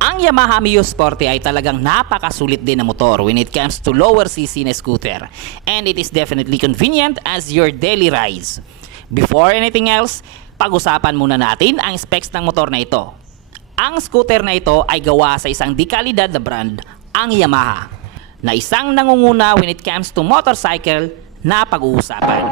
Ang Yamaha Mio Sporty ay talagang napakasulit din na motor when it comes to lower cc na scooter, and it is definitely convenient as your daily rides. Before anything else, pag-usapan muna natin ang specs ng motor na ito. Ang scooter na ito ay gawa sa isang dekalidad na brand, ang Yamaha, na isang nangunguna when it comes to motorcycle na pag-uusapan.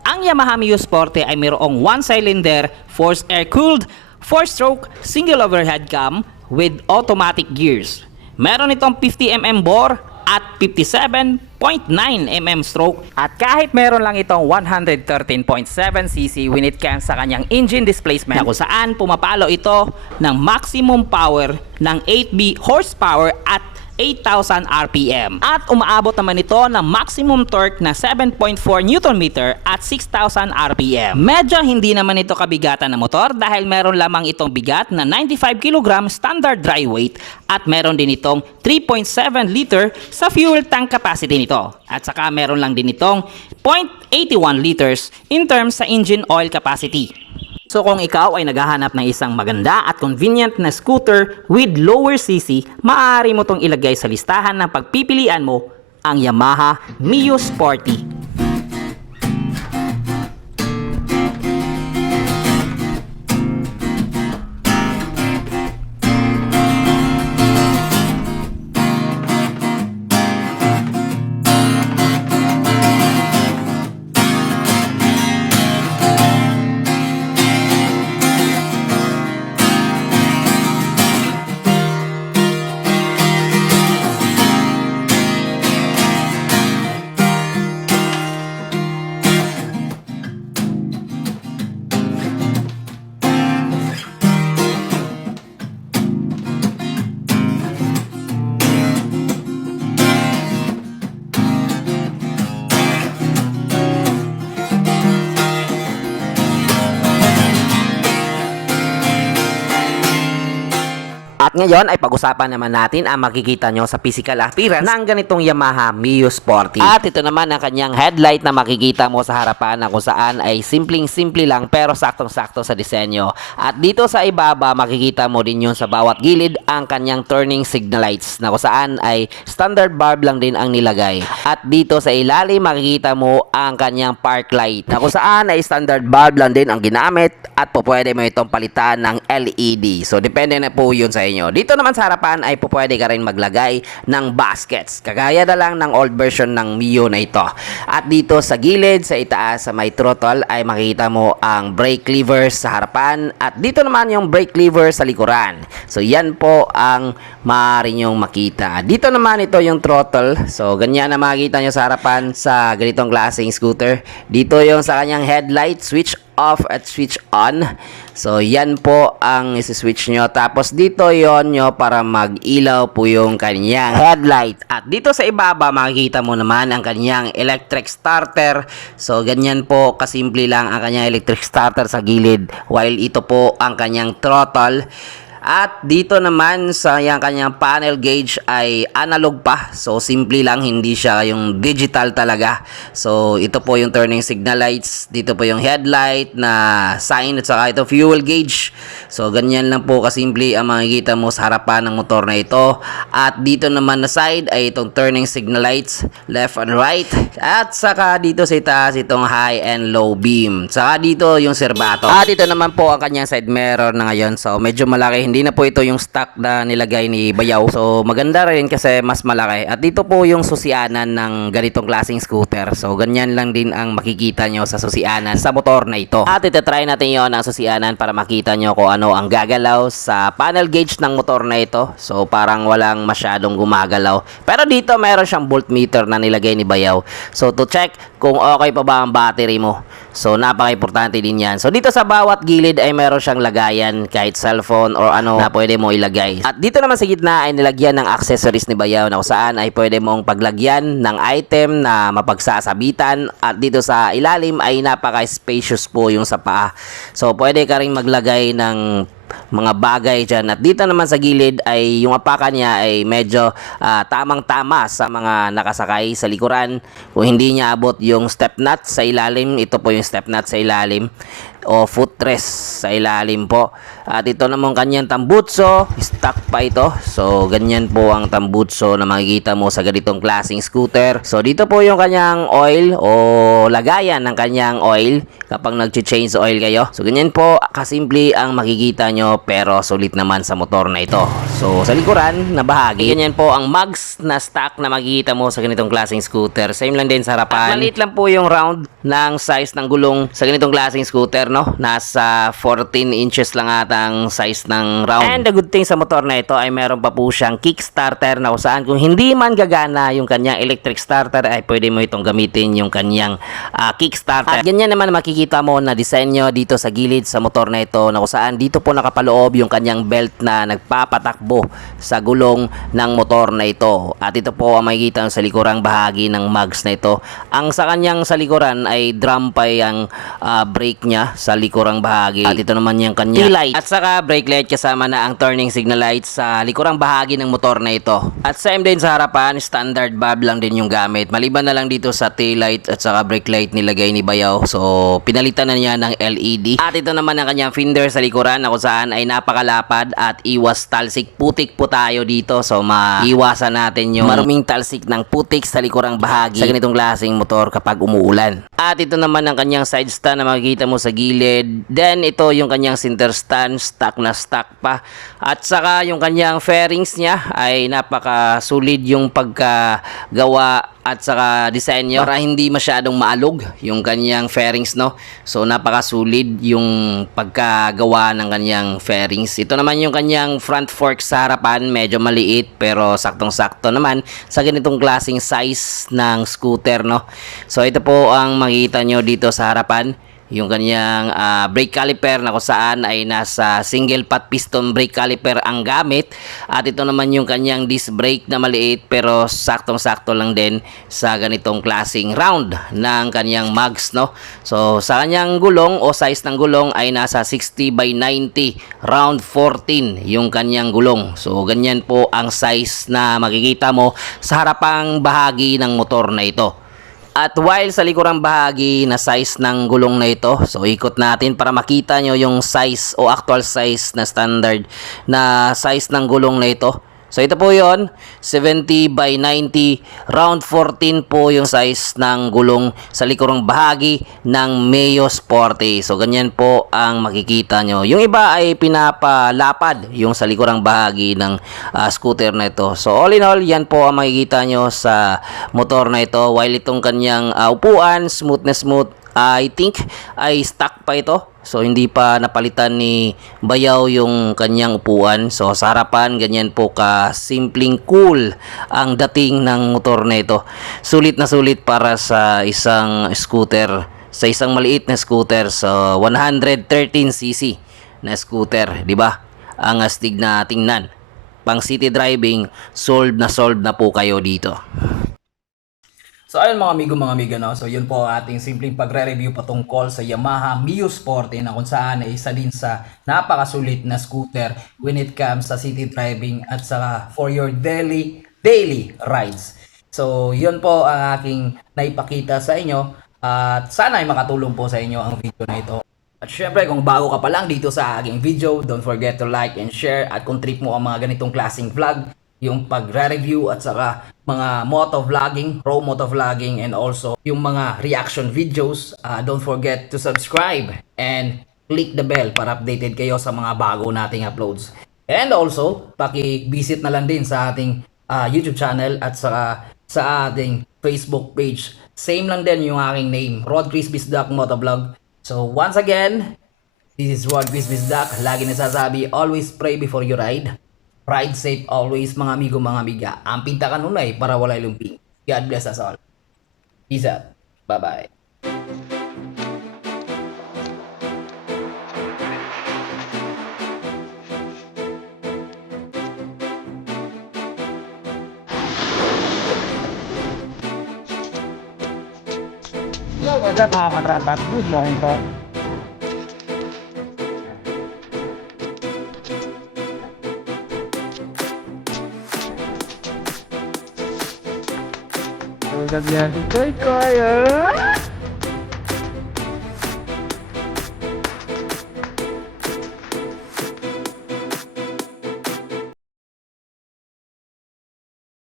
Ang Yamaha Mio Sporty ay mayroong 1-cylinder, forced air-cooled, 4-stroke, single overhead cam with automatic gears. Meron itong 50mm bore at 57.9mm stroke, at kahit meron lang itong 113.7cc when it comes sa kanyang engine displacement, na kung saan pumapalo ito ng maximum power ng 8B horsepower at 8,000 RPM, at umaabot naman ito ng maximum torque na 7.4 Nm at 6,000 RPM. Medyo hindi naman ito kabigatan na motor dahil meron lamang itong bigat na 95 kg standard dry weight, at meron din itong 3.7 liter sa fuel tank capacity nito, at saka meron lang din itong 0.81 liters in terms sa engine oil capacity. So kung ikaw ay naghahanap ng isang maganda at convenient na scooter with lower cc, maaari mo itong ilagay sa listahan ng pagpipilian mo, ang Yamaha Mio Sporty. At ngayon ay pag-usapan naman natin ang makikita nyo sa physical appearance ng ganitong Yamaha Mio Sporty. At ito naman ang kanyang headlight na makikita mo sa harapan, na kung saan ay simpleng-simple lang pero saktong-sakto sa disenyo. At dito sa ibaba makikita mo din yun sa bawat gilid ang kanyang turning signal lights, na kung saan ay standard bulb lang din ang nilagay. At dito sa ilalim makikita mo ang kanyang park light, na kung saan ay standard bulb lang din ang ginamit, at pwede mo itong palitan ng LED. So depende na po yun sa inyo. Dito naman sa harapan ay pwede ka rin maglagay ng baskets, kagaya na lang ng old version ng Mio na ito. At dito sa gilid, sa itaas, sa may throttle, ay makita mo ang brake levers sa harapan, at dito naman yung brake lever sa likuran. So yan po ang maaari nyong makita. Dito naman ito yung throttle. So ganyan na makikita nyo sa harapan sa ganitong klaseng scooter. Dito yung sa kanyang headlight, switch off at switch on. So yan po ang isi-switch nyo. Tapos dito yon nyo para mag-ilaw po yung kanyang headlight. At dito sa ibaba makikita mo naman ang kanyang electric starter. So ganyan po kasimple lang ang kanyang electric starter sa gilid, while ito po ang kanyang throttle. At dito naman sa yung kanyang panel gauge ay analog pa. So simple lang, hindi siya yung digital talaga. So ito po yung turning signal lights, dito po yung headlight na sign, at saka ito fuel gauge. So ganyan lang po kasimple ang makikita mo sa harapan ng motor na ito. At dito naman na side ay itong turning signal lights, left and right. At saka dito sa itaas itong high and low beam. Saka dito yung serbato. At ito naman po ang kanyang side mirror na ngayon. So medyo malaki, hindi na po ito yung stock na nilagay ni Bayaw. So maganda rin kasi mas malaki. At dito po yung susianan ng ganitong klaseng scooter. So ganyan lang din ang makikita nyo sa susianan sa motor na ito. At itatry natin yon ang susianan para makita nyo kung ano ang gagalaw sa panel gauge ng motor na ito. So parang walang masyadong gumagalaw. Pero dito meron siyang voltmeter na nilagay ni Bayaw. So to check kung okay pa ba ang battery mo. So napaka-importante din yan. So dito sa bawat gilid ay meron siyang lagayan, kahit cellphone or ano na pwede mo ilagay. At dito naman sa gitna ay nilagyan ng accessories ni Bayaw, na kung saan ay pwede mong paglagyan ng item na mapagsasabitan. At dito sa ilalim ay napaka-spacious po yung sa paa. So pwede ka rin maglagay ng mga bagay dyan. At dito naman sa gilid ay yung apakan niya ay medyo tamang-tama sa mga nakasakay sa likuran. Kung hindi niya abot yung step nut sa ilalim, ito po yung step nut sa ilalim. o footrest sa ilalim po. At ito naman kanyang tambutso, stock pa ito. So ganyan po ang tambutso na makikita mo sa ganitong klaseng scooter. So dito po yung kanyang oil o lagayan ng kanyang oil kapag nag-change oil kayo. So ganyan po kasimple ang makikita nyo, pero sulit naman sa motor na ito. So sa likuran na bahagi, ganyan po ang mugs na stock na makikita mo sa ganitong klaseng scooter. Same lang din sa harapan. At maliit lang po yung round ng size ng gulong sa ganitong klaseng scooter, no? Nasa 14 inches lang ata ang size ng round. And the good thing sa motor na ito ay meron pa po siyang kickstarter na kung saan kung hindi man gagana yung kanyang electric starter ay pwede mo itong gamitin yung kanyang kickstarter. At ganyan naman makikita mo na disenyo dito sa gilid sa motor na ito na kung saan dito po nakapaloob yung kanyang belt na nagpapatakbo sa gulong ng motor na ito. At ito po ang makikita sa likurang bahagi ng mugs na ito. Ang sa kanyang sa likuran ay drum pa yung brake niya sa likurang bahagi. At ito naman yung kanyang light. At saka brake light kasama na ang turning signal light sa likurang bahagi ng motor na ito. At same din sa harapan, standard bulb lang din yung gamit. Maliban na lang dito sa tail light at saka brake light nilagay ni Bayaw. So pinalitan na niya ng LED. At ito naman ang kanyang fender sa likuran na kung saan ay napakalapad at iwas talsik. Putik po tayo dito. So maiwasan natin yung maruming talsik ng putik sa likurang bahagi sa ganitong klaseng motor kapag umuulan. At ito naman ang kanyang side stand na makikita mo sa gilid. Then ito yung kanyang center stand, stock na stock pa. At saka yung kanyang fairings niya ay napaka-solid yung pagkagawa at saka disenyo para hindi masyadong maalog yung kanyang fairings, no? So napaka-solid yung pagkagawa ng kanyang fairings. Ito naman yung kanyang front fork sa harapan, medyo maliit pero saktong-sakto naman sa ganitong klaseng size ng scooter, no? So ito po ang makikita nyo dito sa harapan. Yung kanyang brake caliper na kung saan ay nasa single pot piston brake caliper ang gamit. At ito naman yung kanyang disc brake na maliit pero saktong-sakto lang din sa ganitong klaseng round ng kanyang mugs, no? So sa kanyang gulong o size ng gulong ay nasa 60 by 90 round 14 yung kanyang gulong. So ganyan po ang size na makikita mo sa harapang bahagi ng motor na ito. At while sa likurang bahagi na size ng gulong na ito, so ikot natin para makita nyo yung size o actual size na standard na size ng gulong na ito. So ito po yon, 70 by 90, round 14 po yung size ng gulong sa likurang bahagi ng Mio Sporty. So ganyan po ang makikita nyo. Yung iba ay pinapalapad yung sa likurang bahagi ng scooter na ito. So all in all, yan po ang makikita nyo sa motor na ito. While itong kanyang upuan, smooth na smooth, I think ay stock pa ito. So hindi pa napalitan ni Bayaw yung kanyang upuan. So sa harapan ganyan po ka simpleng cool ang dating ng motor na ito. Sulit na sulit para sa isang scooter, sa isang maliit na scooter sa 113cc na scooter, di ba? Ang astig na tingnan. Pang city driving, solved na po kayo dito. So ayun mga amigo, no? So yun po ating simpleng pagre-review patungkol sa Yamaha Mio Sporty na kung saan ay isa din sa napakasulit na scooter when it comes sa city driving at saka for your daily rides. So yun po ang aking naipakita sa inyo at sana ay makatulong po sa inyo ang video na ito. At syempre kung bago ka pa lang dito sa aking video, don't forget to like and share at kung trip mo ang mga ganitong klaseng vlog, yung pagre-review at saka mga motovlogging, pro motovlogging, and also yung mga reaction videos. Don't forget to subscribe and click the bell para updated kayo sa mga bago nating uploads. And also, paki-visit na lang din sa ating YouTube channel at saka sa ating Facebook page. Same lang din yung aking name, Rod Chris Bisdak Motovlog. So once again, this is Rod Chris Bisdak. Lagi nasasabi, always pray before you ride. Ride safe always mga amigo, mga amiga. Ang pinta kanunay para wala lumping. God bless us all. Peace out. Bye-bye. Ada nakakarapat good lang ito. Udah biasa kaya.